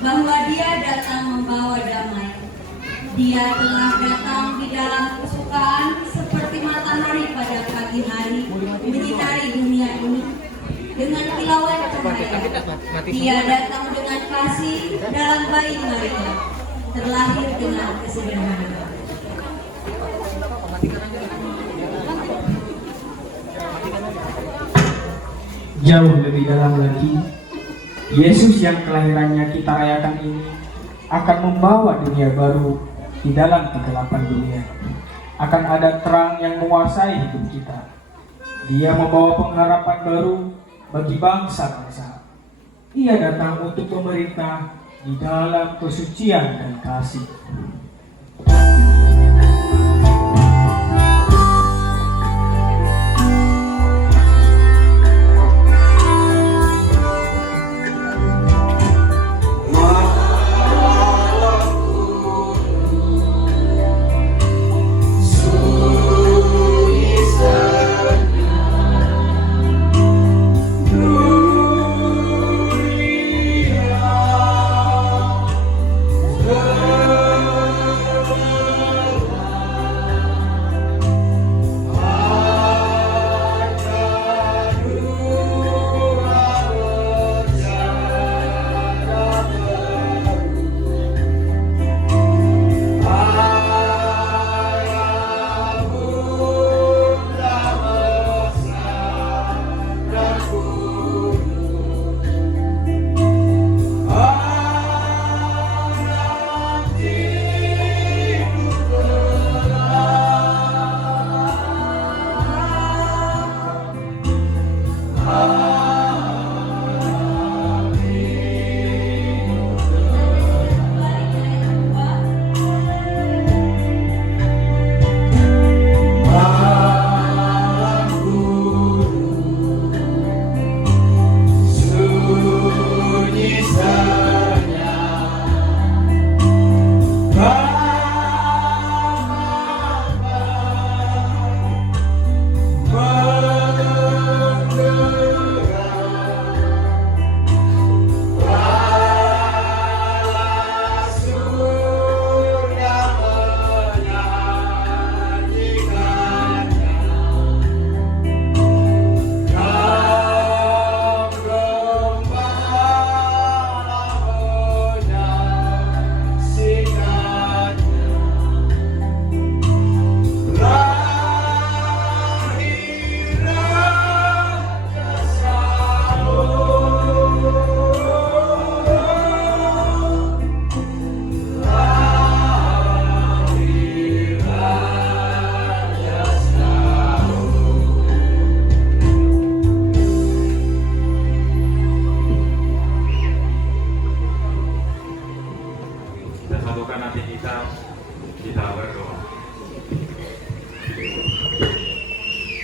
bahwa Dia datang membawa damai. Dia telah datang di dalam kesukaan seperti matahari pada pagi hari menyinari dunia ini dengan kilauan cahaya. Dia datang dengan kasih dalam bayi Maria, terlahir dengan kesederhanaan. Jauh lebih dalam lagi, Yesus yang kelahirannya kita rayakan ini akan membawa dunia baru di dalam kegelapan dunia. Akan ada terang yang menguasai hidup kita. Dia membawa pengharapan baru bagi bangsa-bangsa. Ia datang untuk memerintah di dalam kesucian dan kasih.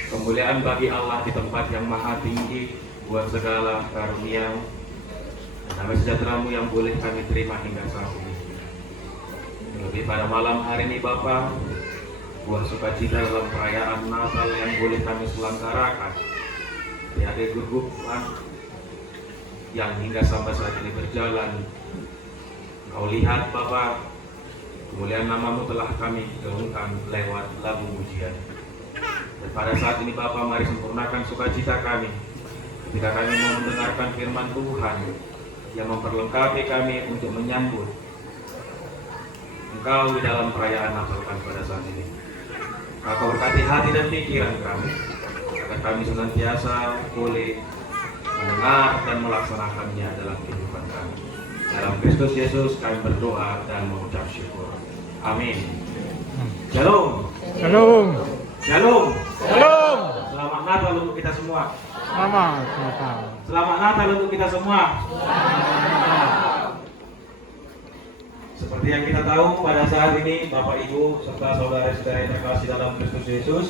Kemuliaan bagi Allah di tempat yang maha tinggi, buat segala karunia dan damai sejahtera-Mu yang boleh kami terima hingga saat ini. Lebih pada malam hari ini Bapa, buat sukacita dalam perayaan Natal yang boleh kami selenggarakan di hari kehidupan yang hingga sampai saat ini berjalan. Kau lihat Bapa, kemuliaan nama-Mu telah kami gaungkan lewat lagu pujian. Dan pada saat ini Bapa, mari sempurnakan sukacita kami ketika kami mau mendengarkan firman Tuhan yang memperlengkapi kami untuk menyambut Engkau di dalam perayaan Natal kami pada saat ini. Kau berkati hati dan pikiran kami agar kami senantiasa boleh mendengar dan melaksanakannya dalam kehidupan kami. Dalam Kristus Yesus kami berdoa dan mengucap syukur. Amin. Shalom. Shalom. Shalom. Shalom. Selamat Natal untuk kita semua. Selamat Natal. Selamat Natal untuk kita semua. Seperti yang kita tahu pada saat ini, Bapak Ibu serta saudara-saudara yang terkasih dalam Kristus Yesus,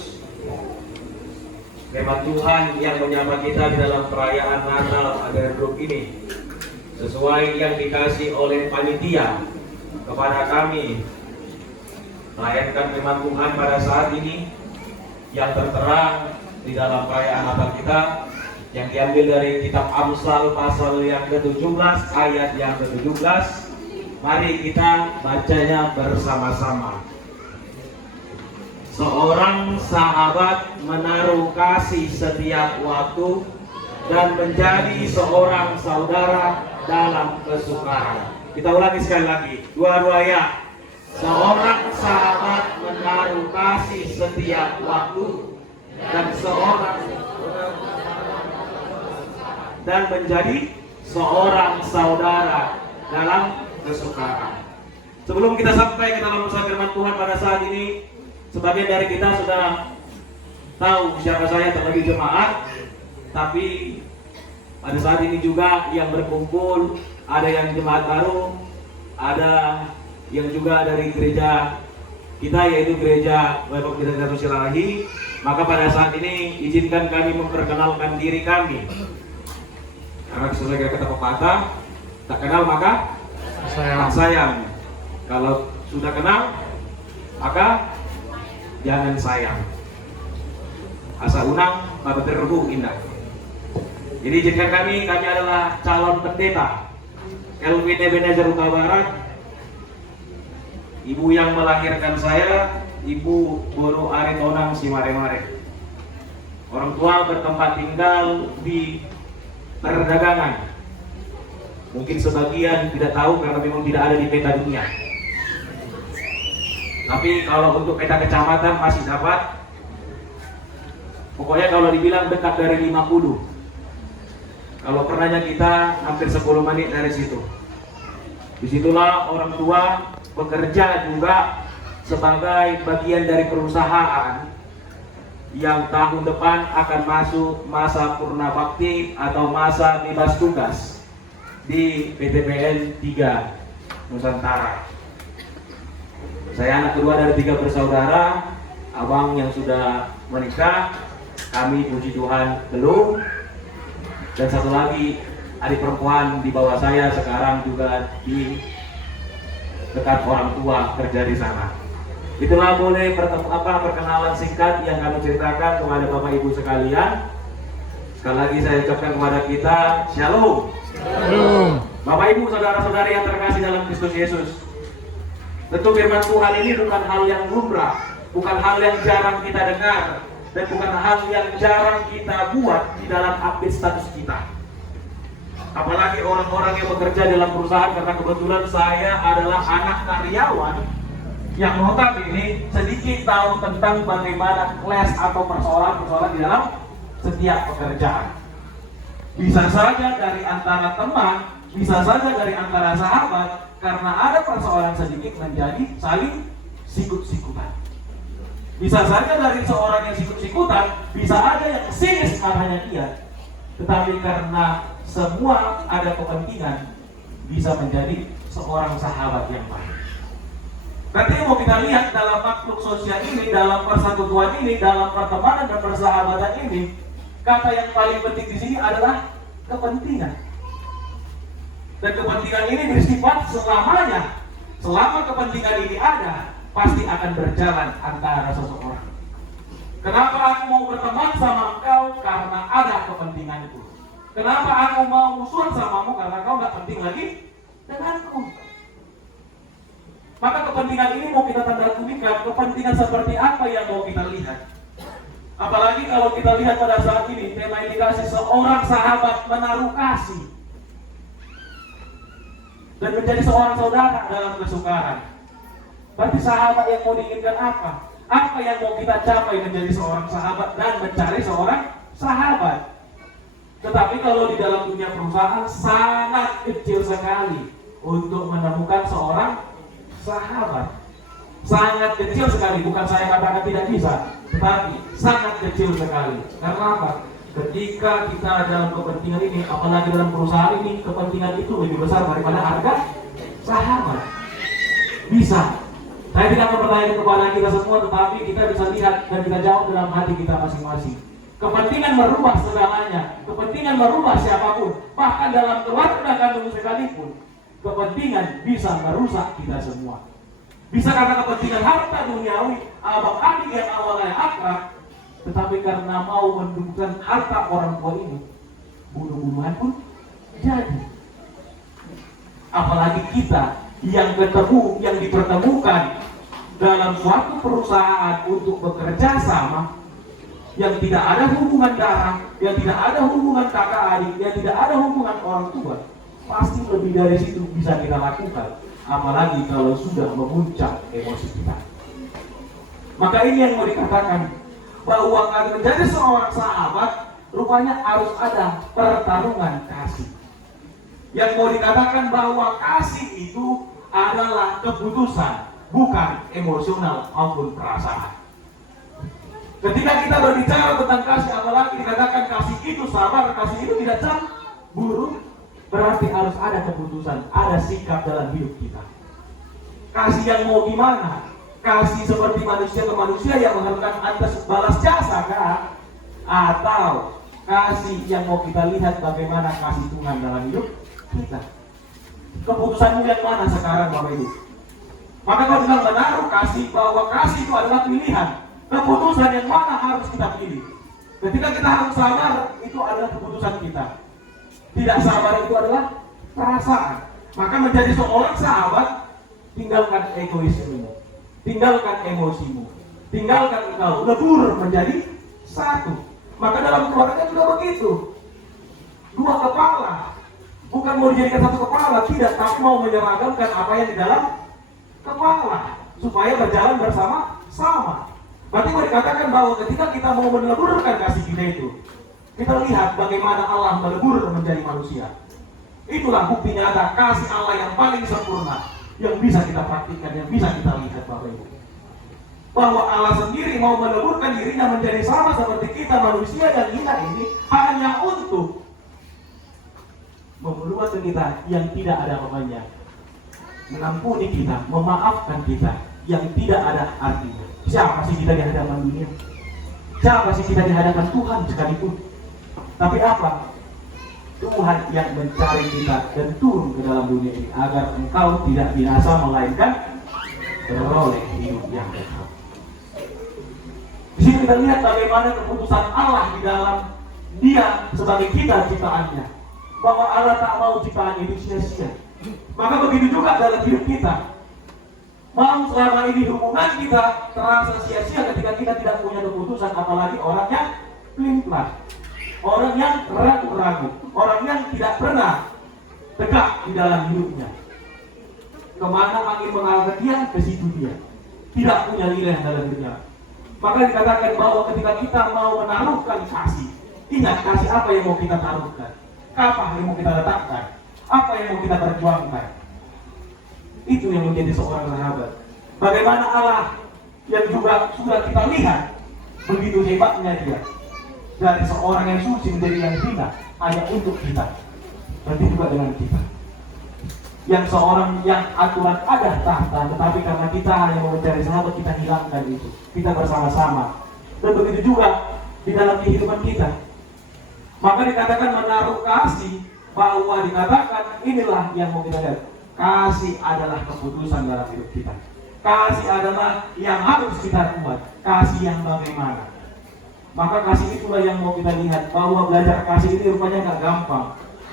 firman Tuhan yang menyapa kita di dalam perayaan Natal Agar Group ini, sesuai yang dikasih oleh panitia kepada kami, melayangkan firman Tuhan pada saat ini yang tertera di dalam perayaan Natal kita, yang diambil dari kitab Amsal pasal yang ke-17 ayat yang ke-17. Mari kita bacanya bersama-sama. Seorang sahabat menaruh kasih setiap waktu dan menjadi seorang saudara dalam kesukaran. Kita ulangi sekali lagi, dua-dua ya. Seorang sahabat menaruh kasih setiap waktu dan menjadi seorang saudara dalam kesukaran. Sebelum kita sampai ke dalam usaha firman Tuhan pada saat ini, sebagian dari kita sudah tahu siapa saya terlebih jemaat, tapi pada saat ini juga yang berkumpul, ada yang jemaat baru, ada yang juga dari gereja kita, yaitu gereja Bapak Gereja Susilahi. Maka pada saat ini izinkan kami memperkenalkan diri kami, karena sesuai kata pepatah, tak kenal maka tak sayang. Kalau sudah kenal maka jangan sayang. Asa unang bapak terhubung indah. Jadi izinkan kami adalah calon pendeta Elvin Ebenezer Huta Barat. Ibu yang melahirkan saya, Ibu Boro Aritonang Simare-Mare. Orang tua bertempat tinggal di perdagangan. Mungkin sebagian tidak tahu karena memang tidak ada di peta dunia. Tapi kalau untuk peta kecamatan masih dapat. Pokoknya kalau dibilang dekat dari 50. Kalau pernahnya kita hampir 10 menit dari situ. Disitulah orang tua bekerja juga sebagai bagian dari perusahaan yang tahun depan akan masuk masa purna bakti atau masa bebas tugas di PTPN 3 Nusantara. Saya anak kedua dari 3 bersaudara, abang yang sudah menikah, kami puji Tuhan belum, dan satu lagi adik perempuan di bawah saya sekarang juga di dekat orang tua kerja di sana. Itulah boleh perkenalan singkat yang kami ceritakan kepada Bapak Ibu sekalian. Sekali lagi saya ucapkan kepada kita Shalom. Shalom. Bapak Ibu saudara-saudari yang terkasih dalam Kristus Yesus. Tentu firman Tuhan ini bukan hal yang lumrah, bukan hal yang jarang kita dengar, dan bukan hal yang jarang kita buat di dalam update status kita. Apalagi orang-orang yang bekerja dalam perusahaan, karena kebetulan saya adalah anak karyawan yang notabene sedikit tahu tentang bagaimana kelas atau persoalan-persoalan di dalam setiap pekerjaan. Bisa saja dari antara teman, bisa saja dari antara sahabat, karena ada persoalan sedikit menjadi saling sikut-sikutan. Bisa saja dari seorang yang sikut-sikutan, bisa aja yang sinis katanya dia. Tetapi karena semua ada kepentingan, bisa menjadi seorang sahabat yang baik. Nanti mau kita lihat dalam makhluk sosial ini, dalam persatuan ini, dalam pertemanan dan persahabatan ini, kata yang paling penting di sini adalah kepentingan. Dan kepentingan ini bersifat selamanya. Selama kepentingan ini ada, pasti akan berjalan antara seseorang. Kenapa aku mau berteman sama engkau? Karena ada kepentingan itu. Kenapa aku mau musuhan samamu? Karena kau gak penting lagi denganku. Maka kepentingan ini mau kita tanda kubikan. Kepentingan seperti apa yang mau kita lihat? Apalagi kalau kita lihat pada saat ini, tema yang dikasih seorang sahabat menaruh kasih dan menjadi seorang saudara dalam kesukaran. Berarti sahabat yang mau diinginkan apa? Apa yang mau kita capai menjadi seorang sahabat dan mencari seorang sahabat? Tetapi kalau di dalam dunia perusahaan sangat kecil sekali untuk menemukan seorang sahabat. Sangat kecil sekali, bukan saya katakan tidak bisa, tetapi sangat kecil sekali. Karena apa? Ketika kita dalam kepentingan ini, apalagi dalam perusahaan ini, kepentingan itu lebih besar daripada harga sahabat. Bisa. Saya tidak mempertanyakan kepada kita semua, tetapi kita bisa lihat dan kita jawab dalam hati kita masing-masing. Kepentingan merubah segalanya, kepentingan merubah siapapun, bahkan dalam keluarga kandung sekalipun, kepentingan bisa merusak kita semua. Bisa karena kepentingan harta duniawi, abang adik yang awalnya akrab, tetapi karena mau mendudukan harta orang tua ini, bunuh-bunuhan pun jadi. Apalagi kita yang ketemu, yang dipertemukan dalam suatu perusahaan untuk bekerja sama, yang tidak ada hubungan darah, yang tidak ada hubungan kakak adik, yang tidak ada hubungan orang tua, pasti lebih dari situ bisa kita lakukan. Apalagi kalau sudah memuncak emosi kita. Maka ini yang mau dikatakan, bahwa agar menjadi seorang sahabat, rupanya harus ada pertarungan kasih. Yang mau dikatakan bahwa kasih itu adalah keputusan, bukan emosional maupun perasaan. Ketika kita berbicara tentang kasih, apalagi dikatakan kasih itu sabar, kasih itu tidak cemburu, berarti harus ada keputusan, ada sikap dalam hidup kita. Kasih yang mau gimana? Kasih seperti manusia ke manusia yang mengharapkan atas balas jasa kah? Atau kasih yang mau kita lihat bagaimana kasih Tuhan dalam hidup kita? Keputusanmu yang mana sekarang Bapak Ibu? Maka kalau bilang menaruh kasih, bahwa kasih itu adalah pilihan. Keputusan yang mana harus kita pilih? Ketika kita harus sabar, itu adalah keputusan kita. Tidak sabar itu adalah perasaan. Maka menjadi seorang sahabat, tinggalkan egoismemu, tinggalkan emosimu, tinggalkan engkau lebur menjadi satu. Maka dalam keluarga juga begitu. Dua kepala, bukan mau dijadikan satu kepala, tidak, tapi mau menyeragamkan apa yang di dalam kepala supaya berjalan bersama-sama. Berarti mau dikatakan bahwa ketika kita mau meleburkan kasih kita itu, kita lihat bagaimana Allah melebur menjadi manusia. Itulah bukti nyata kasih Allah yang paling sempurna, yang bisa kita praktikkan, yang bisa kita lihat Bapak Ibu. Bahwa Allah sendiri mau meleburkan dirinya menjadi sama seperti kita manusia yang hina ini, hanya untuk memperbuat kita yang tidak ada apa-apanya, mengampuni kita, memaafkan kita yang tidak ada artinya. Siapa sih kita di hadapan dunia? Siapa sih kita di hadapan Tuhan sekalipun? Tapi apa? Tuhan yang mencari kita dan turun ke dalam dunia ini agar engkau tidak binasa melainkan beroleh hidup yang kekal. Di sini kita lihat bagaimana keputusan Allah di dalam Dia sebagai kita ciptaannya, bahwa Allah tak mau ciptaan itu sia-sia. Maka begitu juga dalam hidup kita. Mau selama ini hubungan kita terasa sia-sia ketika kita tidak punya keputusan, apalagi orang yang pelin-pelan, orang yang ragu-ragu, orang yang tidak pernah tegak di dalam hidupnya. Kemana angin mengalahkan dia, ke situ dia. Tidak punya nilai dalam hidupnya. Maka dikatakan bahwa ketika kita mau menaruhkan kasih, ingat kasih apa yang mau kita taruhkan, apa yang mau kita letakkan, apa yang mau kita perjuangkan. Itu yang menjadi seorang sahabat. Bagaimana Allah yang juga sudah kita lihat begitu hebatnya dia, dari seorang yang suci menjadi yang hina hanya untuk kita. Berarti juga dengan kita, yang seorang yang aturan ada tahta, tetapi karena kita hanya mau mencari sahabat, kita hilangkan itu. Kita bersama-sama. Dan begitu juga di dalam kehidupan kita. Maka dikatakan menaruh kasih, bahwa dikatakan inilah yang mau kita lihat. Kasih adalah keputusan dalam hidup kita. Kasih adalah yang harus kita buat. Kasih yang bagaimana? Maka kasih itulah yang mau kita lihat, bahwa belajar kasih ini rupanya nggak gampang.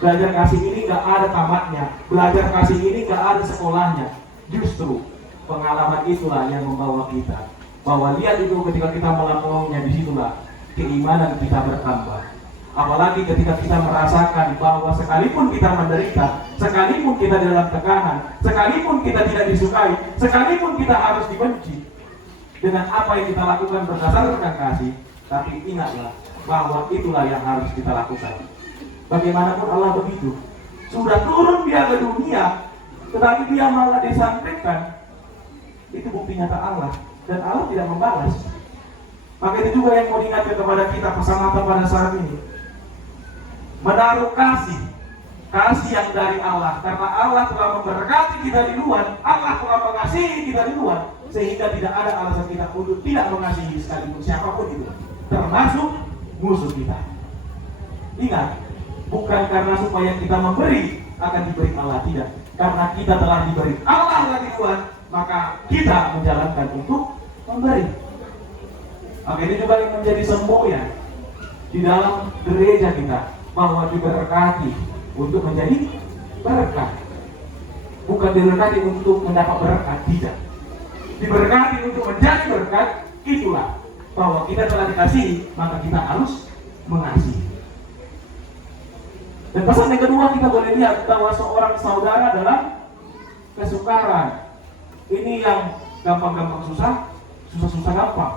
Belajar kasih ini nggak ada tamatnya. Belajar kasih ini nggak ada sekolahnya. Justru pengalaman itulah yang membawa kita. Bahwa lihat itu ketika kita melampauinya, disitulah keimanan kita bertambah. Apalagi ketika kita merasakan bahwa sekalipun kita menderita, sekalipun kita dalam tekanan, sekalipun kita tidak disukai, sekalipun kita harus dibenci, dengan apa yang kita lakukan berdasarkan kasih, tapi ingatlah bahwa itulah yang harus kita lakukan. Bagaimanapun Allah begitu, sudah turun dia ke dunia, tetapi dia malah disampaikan. Itu bukti nyata Allah, dan Allah tidak membalas. Maka itu juga yang mau diingatkan kepada kita pesan apa pada saat ini. Menaruh kasih yang dari Allah, karena Allah telah memberkati kita di luar, Allah telah mengasihi kita di luar, sehingga tidak ada alasan kita untuk tidak mengasihi sekalipun siapapun itu, termasuk musuh kita. Ingat, bukan karena supaya kita memberi akan diberi Allah, tidak, karena kita telah diberi Allah lagi Tuhan, maka kita menjalankan untuk memberi. Maka ini juga yang menjadi semboyan di dalam gereja kita. bahwa diberkati untuk menjadi berkat. Bukan diberkati untuk mendapat berkat, tidak. Diberkati untuk menjadi berkat, itulah bahwa kita telah dikasihi, maka kita harus mengasihi. Dan pesan yang kedua, kita boleh lihat bahwa seorang saudara dalam kesukaran. Ini yang gampang-gampang susah, susah-susah gampang.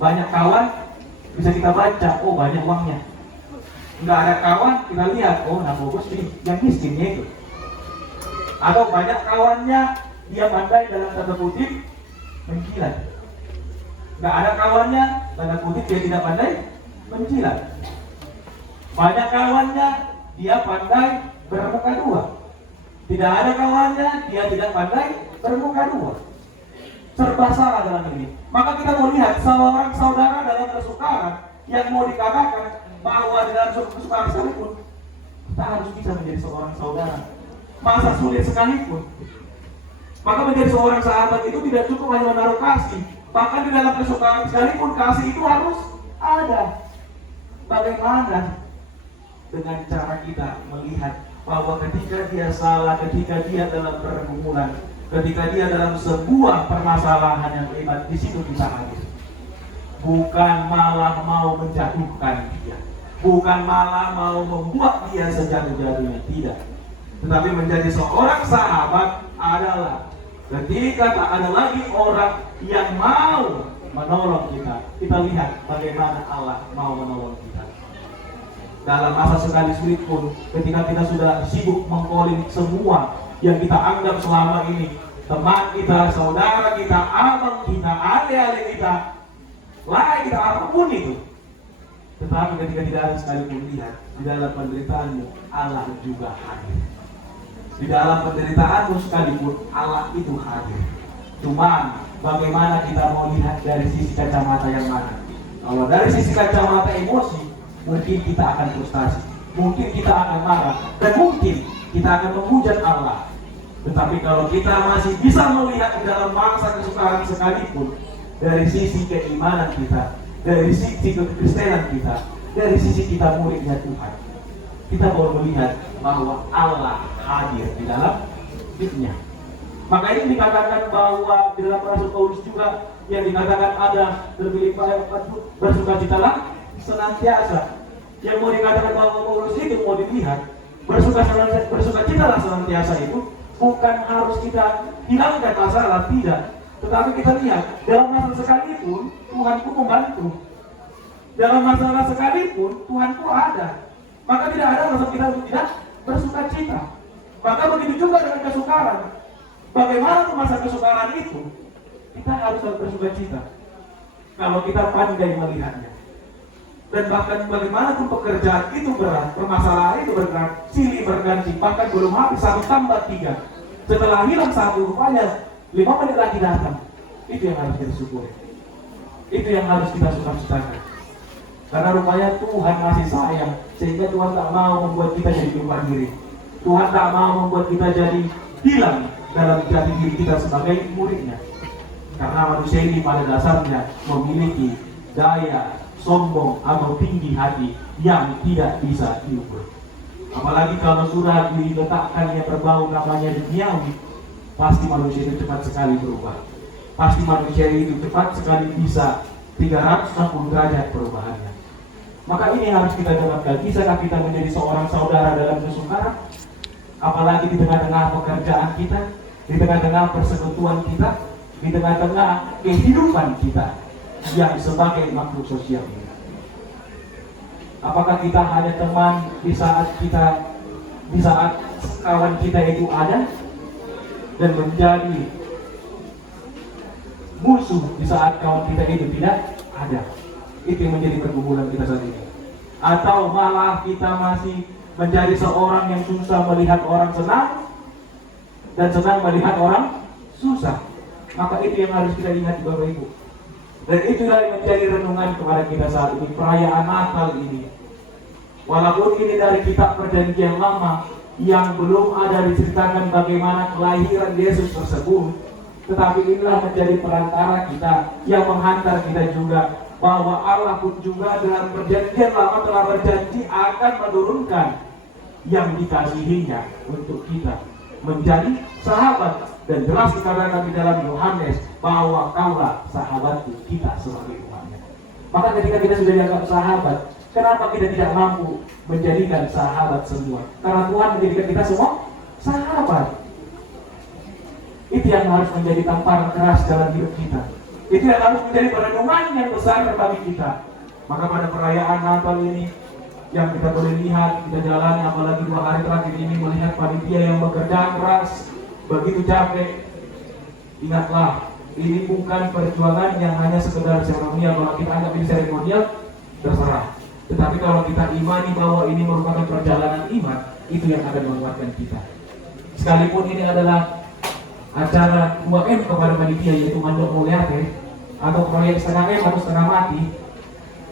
Banyak kawan, bisa kita baca, oh banyak uangnya. Nggak ada kawan, kita lihat, oh nah bos ini yang miskinnya itu. Atau banyak kawannya, dia pandai dalam tanda kutip menjilat. Nggak ada kawannya, tanda kutip dia tidak pandai menjilat. Banyak kawannya, dia pandai bermuka dua. Tidak ada kawannya, dia tidak pandai bermuka dua. Serba salah dalam ini. Maka kita mau lihat seorang saudara dalam kesukaran yang mau dikatakan bahwa di dalam kesukaran sekalipun kita harus bisa menjadi seorang saudara. Masa sulit sekalipun, maka menjadi seorang sahabat itu tidak cukup hanya menaruh kasih. Bahkan di dalam kesukaran sekalipun kasih itu harus ada. Bagaimana dengan cara kita melihat bahwa ketika dia salah, ketika dia dalam pergumulan, ketika dia dalam sebuah permasalahan yang hebat, di situ kita hadir. Bukan malah mau menjatuhkan dia, bukan malah mau membuat dia sejatuh-jatuhnya, tidak. Tetapi menjadi seorang sahabat adalah ketika tak ada lagi orang yang mau menolong kita. Kita lihat bagaimana Allah mau menolong kita. Dalam masa sekali sulit pun, ketika kita sudah sibuk mengkoling semua yang kita anggap selama ini, teman kita, saudara kita, abang kita, adik-adik kita, lain kita, apapun itu. Tetapi ketika tidak ada sekalipun lihat, di dalam penderitaanmu, Allah juga hadir. Di dalam penderitaanmu sekalipun, Allah itu hadir. Cuman, bagaimana kita mau lihat dari sisi kacamata yang mana? Kalau dari sisi kacamata emosi, mungkin kita akan frustasi, mungkin kita akan marah, dan mungkin kita akan menghujat Allah. Tetapi kalau kita masih bisa melihat di dalam masa kesukaran sekalipun, dari sisi keimanan kita, dari sisi kekristenan kita, dari sisi kita muridnya Tuhan, kita baru melihat bahwa Allah hadir di dalam hidupnya. Maka ini dikatakan bahwa di dalam Rasul Paulus juga yang dikatakan ada terpilih bersukacitalah senantiasa. Yang mau dikatakan bahwa Paulus itu mau dilihat bersukacitalah senantiasa itu bukan harus kita hilangkan masalah, tidak. Tetapi kita lihat dalam masalah sekalipun Tuhanku membantu. Dalam masalah sekalipun Tuhanku ada. Maka tidak ada alasan kita untuk tidak bersukacita. Maka begitu juga dengan kesukaran. Bagaimana masa kesukaran itu? Kita harus bersukacita. Kalau kita pandai melihatnya. Dan bahkan bagaimanapun pekerjaan itu berat, permasalahan itu berat, silih berganti, bahkan belum habis 1 tambah 3. Setelah hilang 1 rupanya 5 menit lagi datang. Itu yang harus kita syukuri. Itu yang harus kita sukacitakan. Karena rupanya Tuhan masih sayang, sehingga Tuhan tak mau membuat kita jadi lupa diri. Tuhan tak mau membuat kita jadi hilang dalam jati diri kita sebagai muridnya. Karena manusia ini pada dasarnya memiliki daya sombong atau tinggi hati yang tidak bisa diukur. Apalagi kalau sudah diletakkannya berbau namanya duniawi, pasti manusia itu cepat sekali berubah. Pasti manusia itu cepat sekali bisa 360 derajat perubahannya. Maka ini harus kita dapatkan. Bisakah kita menjadi seorang saudara dalam kesukaran? Apalagi di tengah-tengah pekerjaan kita, di tengah-tengah persekutuan kita, di tengah-tengah kehidupan kita yang sebagai makhluk sosial ini. Apakah kita hanya teman di saat kawan kita itu ada dan menjadi musuh di saat kawan kita itu tidak ada? Itu yang menjadi pergumulan kita saat ini. Atau malah kita masih menjadi seorang yang susah melihat orang senang dan senang melihat orang susah. Maka itu yang harus kita ingat, Bapak Ibu. Dan itulah yang menjadi renungan kepada kita saat ini, perayaan Natal ini. Walaupun ini dari kitab Perjanjian Lama yang belum ada diceritakan bagaimana kelahiran Yesus tersebut, tetapi inilah menjadi perantara kita yang menghantar kita juga bahwa Allah pun juga dalam perjanjian lama telah berjanji akan menurunkan yang dikasihinya untuk kita menjadi sahabat. Dan jelas dikatakan di dalam Yohanes bahwa kaulah sahabatku, kita sebagai umatnya. Maka ketika kita sudah dianggap sahabat, kenapa kita tidak mampu menjadikan sahabat semua? Karena Tuhan menjadikan kita semua sahabat. Itu yang harus menjadi tamparan keras dalam hidup kita. Itu yang harus menjadi perenungan yang besar bagi kita. Maka pada perayaan Natal ini yang kita boleh lihat, kita jalani, apalagi 2 hari terakhir ini melihat panitia yang bekerja keras, begitu capek. Ingatlah, ini bukan perjuangan yang hanya sekedar seremonial. Kalau kita anggap ini seremonial, terserah. Tetapi kalau kita imani bahwa ini merupakan perjalanan iman, itu yang akan menguatkan kita. Sekalipun ini adalah acara 2M kepada panitia, yaitu mandor mulyate atau proyek setengah M atau setengah mati,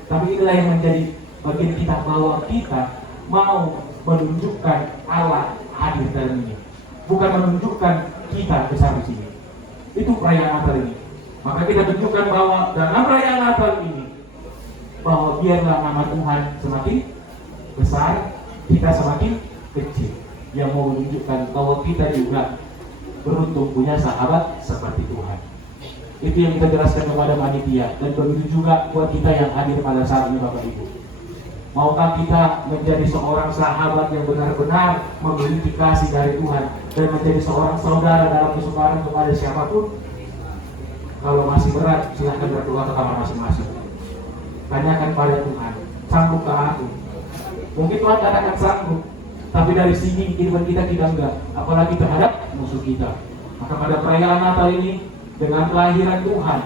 tapi inilah yang menjadi bagian kita bahwa kita mau menunjukkan Allah hadir dalam ini, bukan menunjukkan kita besar di sini. Itu perayaan Natal ini. Maka kita tunjukkan bahwa dalam perayaan Natal ini, bahwa biarlah nama Tuhan semakin besar, kita semakin kecil, yang mau menunjukkan bahwa kita juga beruntung punya sahabat seperti Tuhan. Itu yang kita jelaskan kepada panitia, dan begitu juga buat kita yang hadir pada saat ini, Bapak Ibu. Maukah kita menjadi seorang sahabat yang benar-benar memiliki kasih dari Tuhan dan menjadi seorang saudara dalam kesukaran kepada siapapun? Kalau masih berat, silahkan berdoa ke kamar masing-masing. Tanyakan pada Tuhan, sanggupkah aku? Mungkin Tuhan katakan sanggup, tapi dari sini kehidupan kita enggak, apalagi terhadap musuh kita. Maka pada perayaan Natal ini, dengan kelahiran Tuhan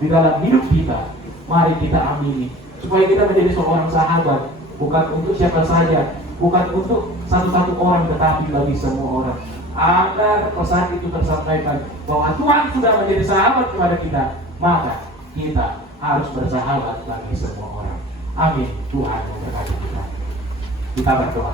di dalam hidup kita, mari kita amini supaya kita menjadi seorang sahabat, bukan untuk siapa saja, bukan untuk satu-satu orang, tetapi bagi semua orang. Agar pesan itu tersampaikan bahwa Tuhan sudah menjadi sahabat kepada kita, maka kita harus bersahabat bagi semua orang. Amin. Tuhan memberkati kita. Kita berdoa.